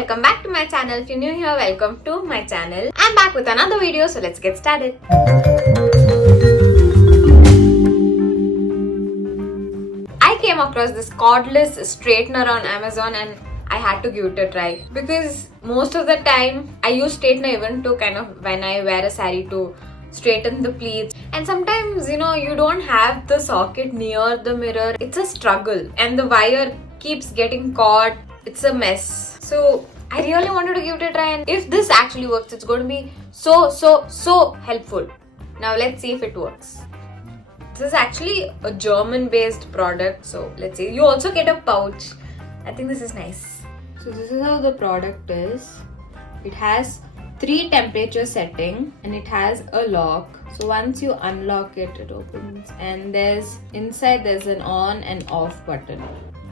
welcome back to my channel. If you're new here, welcome to my channel. I'm back with another video, so let's get started. I came across this cordless straightener on Amazon and I had to give it a try because most of the time I use straightener even to kind of when I wear a saree to straighten the pleats, and sometimes you don't have the socket near the mirror. It's a struggle and the wire keeps getting caught. It's a mess. So I really wanted to give it a try, and if this actually works, it's going to be so helpful. Now let's see if it works. This is actually a German based product, so let's see. You also get a pouch. I think this is nice. So this is how the product is. It has 3 temperature setting and it has a lock. So once you unlock it, it opens, and inside there's an on and off button.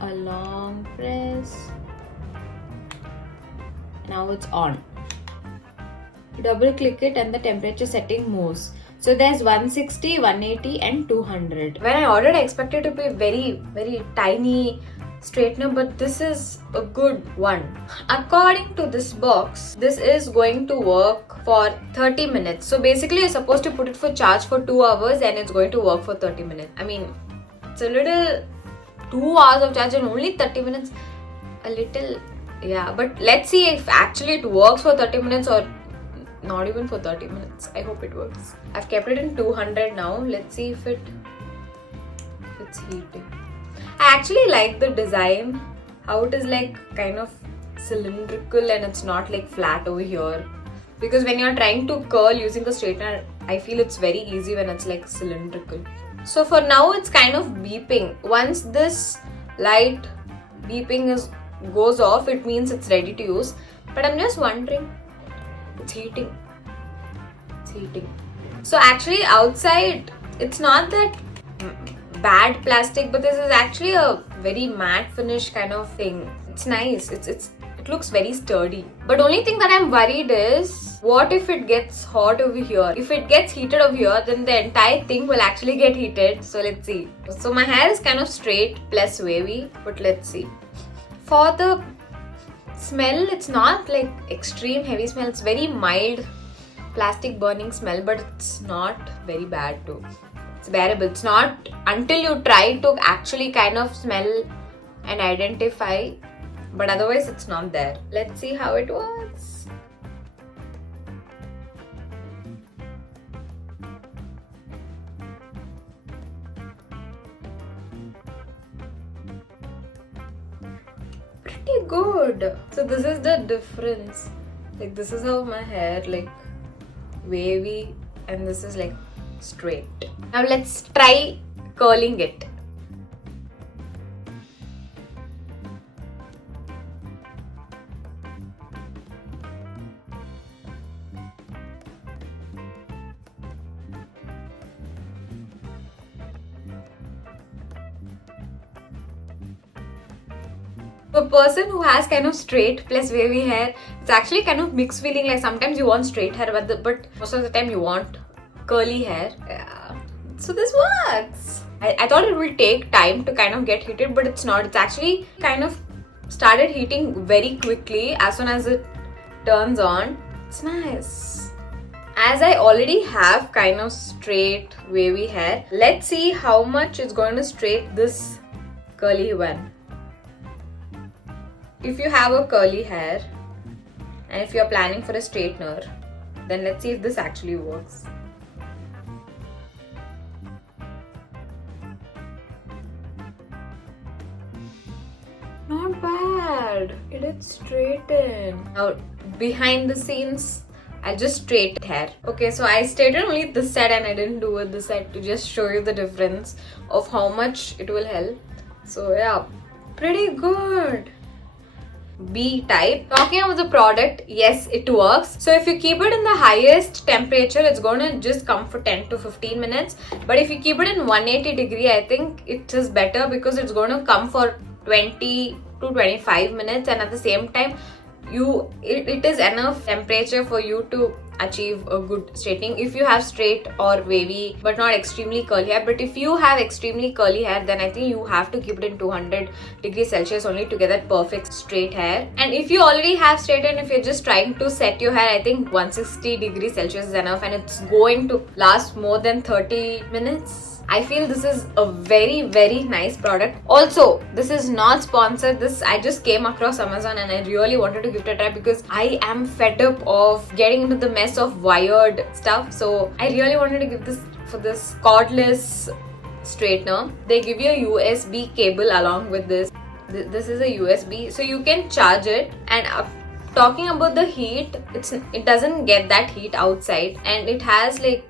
A long press. Now it's on. You double click it and the temperature setting moves. So there's 160, 180 and 200. When I ordered, I expected it to be very tiny straightener, but this is a good one. According to this box, this is going to work for 30 minutes. So basically you're supposed to put it for charge for 2 hours and it's going to work for 30 minutes. I mean, it's a little 2 hours of charge and only 30 minutes. A little, yeah, but let's see if actually it works for 30 minutes or not even for 30 minutes. I hope it works. I've kept it in 200 now. Let's see if it's heating. I actually like the design, how it is like kind of cylindrical and it's not like flat over here. Because when you're trying to curl using a straightener, I feel it's very easy when it's like cylindrical. So for now, it's kind of beeping. Once this light beeping goes off, it means it's ready to use. But I'm just wondering, it's heating. It's heating. So actually outside, it's not that bad plastic, but this is actually a very matte finish kind of thing. It's nice. It looks very sturdy. But only thing that I'm worried is, what if it gets hot over here? If it gets heated over here, then the entire thing will actually get heated. So let's see. So my hair is kind of straight plus wavy, but let's see. For the smell, it's not like extreme heavy smell. It's very mild plastic burning smell, but it's not very bad too. It's bearable. It's not until you try to actually kind of smell and identify, but otherwise it's not there. Let's see how it works. Pretty good. So this is the difference. Like this is how my hair like wavy and this is like straight. Now let's try curling it. A person who has kind of straight plus wavy hair, it's actually kind of mixed feeling. Like sometimes you want straight hair, but most of the time you want curly hair. Yeah. So this works. I thought it will take time to kind of get heated, but it's not. It's actually kind of started heating very quickly as soon as it turns on. It's nice. As I already have kind of straight wavy hair, let's see how much it's going to straight this curly one. If you have a curly hair and if you're planning for a straightener, then let's see if this actually works. Not bad. It did straighten. Now behind the scenes, I'll just straighten hair. Okay, so I straightened only this side and I didn't do it this side to just show you the difference of how much it will help. So yeah, pretty good. B type. Talking about the product, yes, it works. So if you keep it in the highest temperature, it's going to just come for 10 to 15 minutes. But if you keep it in 180 degree, I think it is better because it's going to come for 20 to 25 minutes, and at the same time, it is enough temperature for you to achieve a good straightening if you have straight or wavy but not extremely curly hair. But if you have extremely curly hair, then I think you have to keep it in 200 degrees Celsius only to get that perfect straight hair. And if you already have straight hair and if you're just trying to set your hair, I think 160 degrees Celsius is enough, and it's going to last more than 30 minutes. I feel this is a very, very nice product. Also, this is not sponsored. This I just came across Amazon and I really wanted to give it a try because I am fed up of getting into the mess of wired stuff. So I really wanted to give this for this cordless straightener. They give you a USB cable along with this. This is a USB, so you can charge it. And talking about the heat, it doesn't get that heat outside, and it has like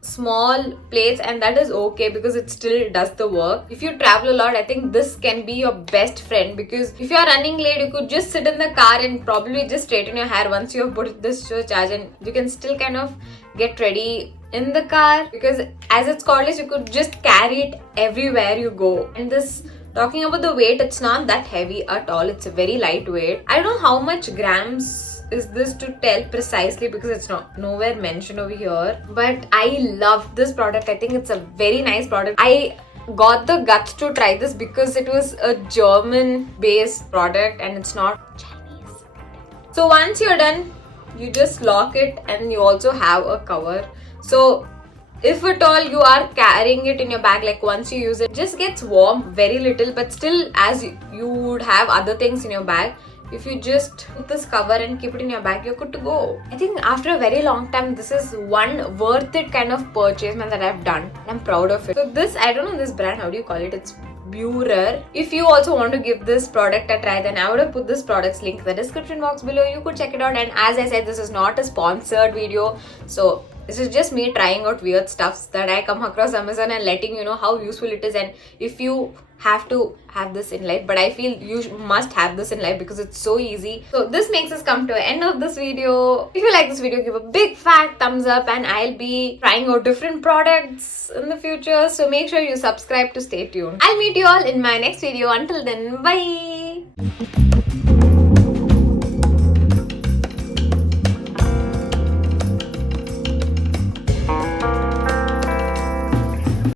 small plates, and that is okay because it still does the work. If you travel a lot, I think this can be your best friend, because if you are running late, you could just sit in the car and probably just straighten your hair once you have put this to charge, and you can still kind of get ready in the car, because as it's cordless, you could just carry it everywhere you go. And this, talking about the weight, it's not that heavy at all. It's a very lightweight. I don't know how much grams is this to tell precisely because it's nowhere mentioned over here, but I love this product. I think it's a very nice product. I got the guts to try this because it was a German based product and it's not Chinese. So once you're done, you just lock it, and you also have a cover. So if at all you are carrying it in your bag, like once you use it, just gets warm very little, but still as you would have other things in your bag, if you just put this cover and keep it in your bag, you're good to go. I think after a very long time, this is one worth it kind of purchase that I've done. I'm proud of it. So this, I don't know this brand, how do you call it? It's Burer. If you also want to give this product a try, then I would have put this product's link in the description box below. You could check it out. And as I said, this is not a sponsored video. So this is just me trying out weird stuffs that I come across Amazon and letting you know how useful it is, and if you have to have this in life. But I feel you must have this in life because it's so easy. So this makes us come to the end of this video. If you like this video, give a big fat thumbs up, and I'll be trying out different products in the future. So make sure you subscribe to stay tuned. I'll meet you all in my next video. Until then, bye.